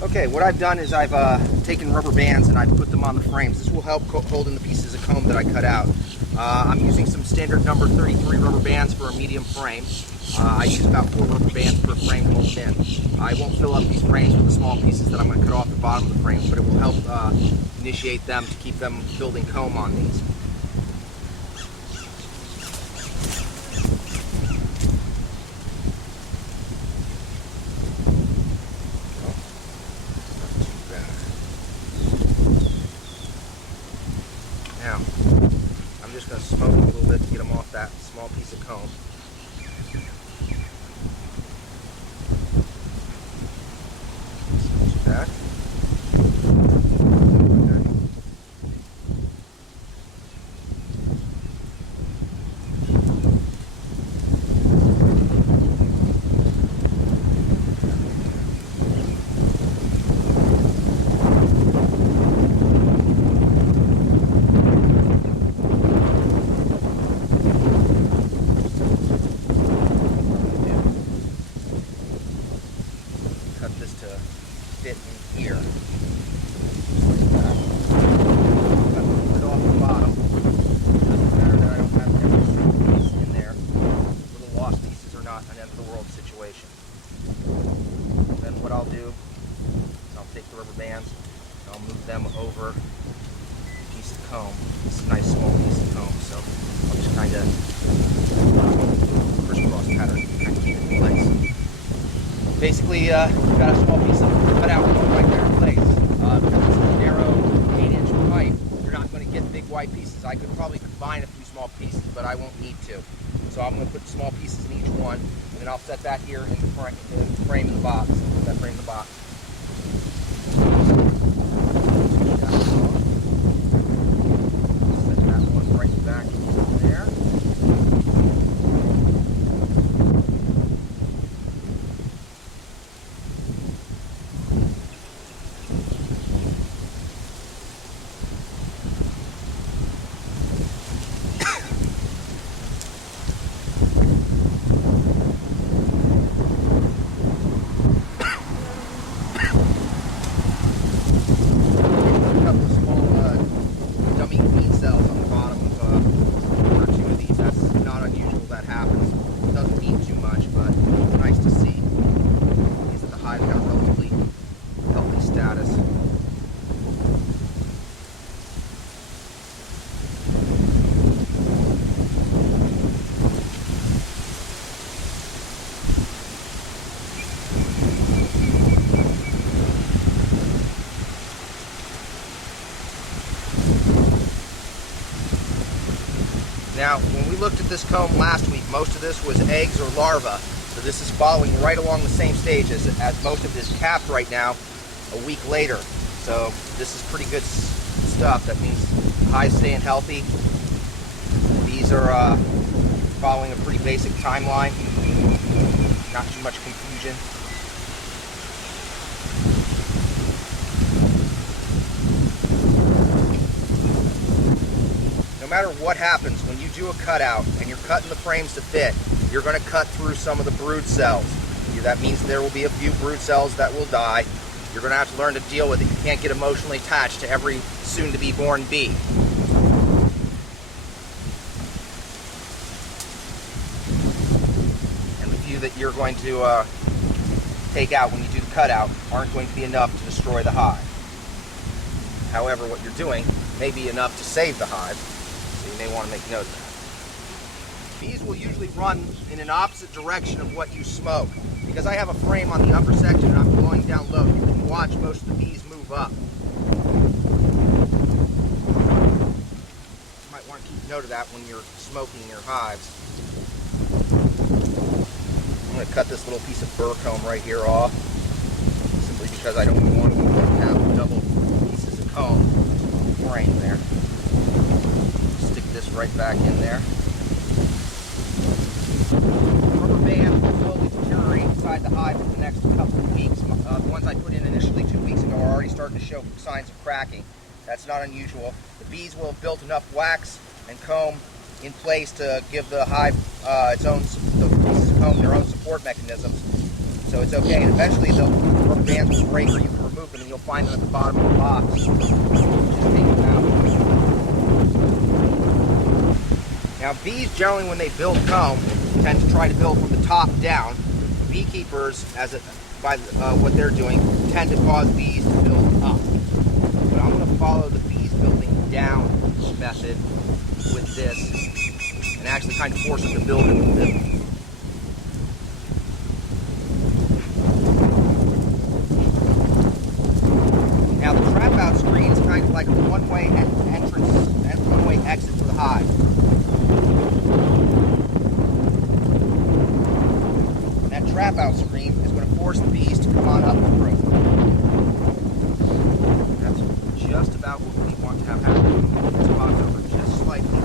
Okay, what I've done is I've taken rubber bands and I've put them on the frames. This will help hold in the pieces of comb that I cut out. I'm using some standard number 33 rubber bands for a medium frame. I use about 4 rubber bands per frame to hold them in. I won't fill up these frames with the small pieces that I'm going to cut off the bottom of the frames, but it will help initiate them to keep them building comb on these. Now, I'm just going to smoke them a little bit to get them off that small piece of comb. Not too bad. Cut this to fit in here. Cut a little bit off the bottom. Doesn't matter that I don't have every single piece in there. Little lost pieces are not an end of the world situation. Then what I'll do is I'll take the rubber bands and I'll move them over a piece of comb. It's a nice small piece of comb, so I'll just kind of crisscross pattern, kind of keep it in place. Basically, you've got a small piece of cutout comb right there in place. Because it's a narrow 8-inch pipe, you're not going to get big white pieces. I could probably combine a few small pieces, but I won't need to. So I'm going to put small pieces in each one, and then I'll set that here in the frame in the box. Put that frame in the box. Set that one right back there. Now, when we looked at this comb last week, most of this was eggs or larvae. So this is following right along the same stage as most of this capped right now a week later. So this is pretty good stuff. That means hives staying healthy. These are following a pretty basic timeline. Not too much confusion. No matter what happens, when you do a cutout and you're cutting the frames to fit, you're going to cut through some of the brood cells. That means there will be a few brood cells that will die. You're going to have to learn to deal with it. You can't get emotionally attached to every soon-to-be born bee. And the few that you're going to take out when you do the cutout aren't going to be enough to destroy the hive. However, what you're doing may be enough to save the hive. You may want to make note of that. Bees will usually run in an opposite direction of what you smoke. Because I have a frame on the upper section and I'm blowing down low, you can watch most of the bees move up. You might want to keep note of that when you're smoking your hives. I'm going to cut this little piece of burr comb right here off, simply because I don't want to have double pieces of comb frame there. Stick this right back in there. The rubber band will slowly deteriorate inside the hive for the next couple of weeks. The ones I put in initially 2 weeks ago are already starting to show signs of cracking. That's not unusual. The bees will have built enough wax and comb in place to give the hive its own, the pieces of comb, their own support mechanisms. So it's okay. And eventually the rubber bands will break, or you can remove you'll find them at the bottom of the box. Just take them out. Now bees generally, when they build comb, tend to try to build from the top down. Beekeepers, by what they're doing, tend to cause bees to build up. But I'm going to follow the bees building down method with this and actually kind of force them to build in the middle. Now the trap out screen is kind of like a one-way entrance and one-way exit for the hive. That trap out screen is going to force the bees to come on up through. That's just about what we want to have happen. Move this box over just slightly.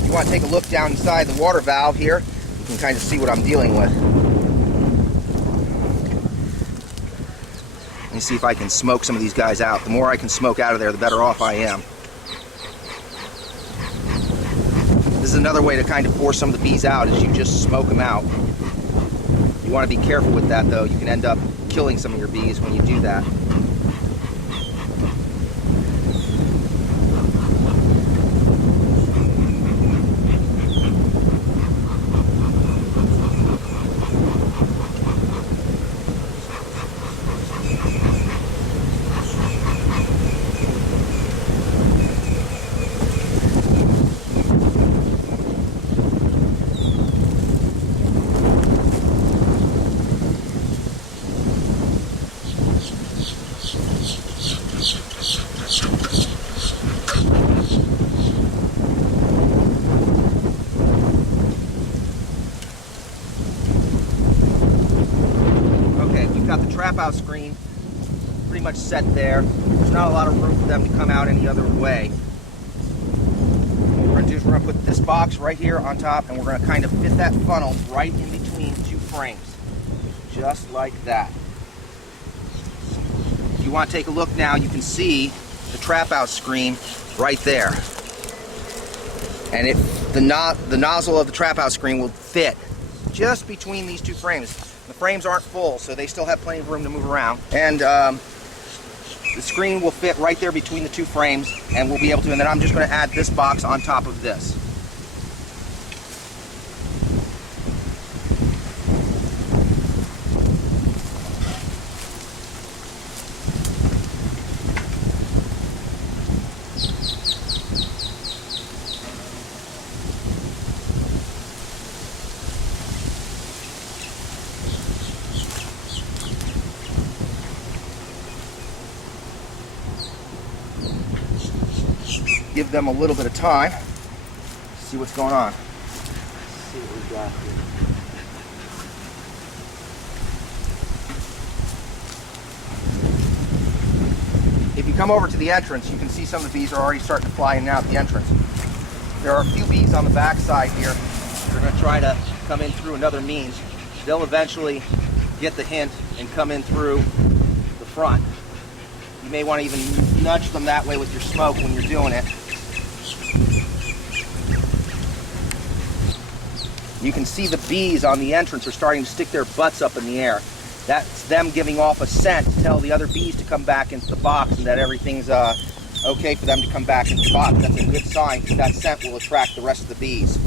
If you want to take a look down inside the water valve here, you can kind of see what I'm dealing with. Let me see if I can smoke some of these guys out. The more I can smoke out of there, the better off I am. This is another way to kind of force some of the bees out, is you just smoke them out. You want to be careful with that though. You can end up killing some of your bees when you do that. Got the trap out screen pretty much set there. There's not a lot of room for them to come out any other way. What we're going to do is we're going to put this box right here on top, and we're going to kind of fit that funnel right in between two frames, just like that. If you want to take a look now, you can see the trap out screen right there, and the nozzle of the trap out screen will fit just between these two frames. The frames aren't full, so they still have plenty of room to move around. And the screen will fit right there between the two frames, and we'll be able to, and then I'm just going to add this box on top of this. Give them a little bit of time. See what's going on. Let's see what we got here. If you come over to the entrance, you can see some of the bees are already starting to fly in and out the entrance. There are a few bees on the back side here. They're going to try to come in through another means. They'll eventually get the hint and come in through the front. You may want to even nudge them that way with your smoke when you're doing it. You can see the bees on the entrance are starting to stick their butts up in the air. That's them giving off a scent to tell the other bees to come back into the box and that everything's okay for them to come back into the box. That's a good sign, because that scent will attract the rest of the bees.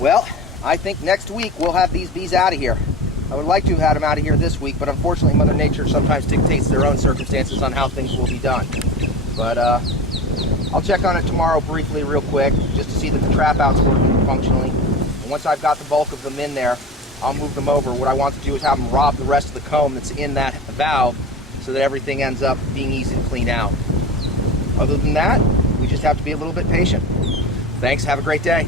Well, I think next week we'll have these bees out of here. I would like to have had them out of here this week, but unfortunately Mother Nature sometimes dictates their own circumstances on how things will be done. But I'll check on it tomorrow briefly real quick, just to see that the trap out's working functionally. And once I've got the bulk of them in there, I'll move them over. What I want to do is have them rob the rest of the comb that's in that valve so that everything ends up being easy to clean out. Other than that, we just have to be a little bit patient. Thanks, have a great day.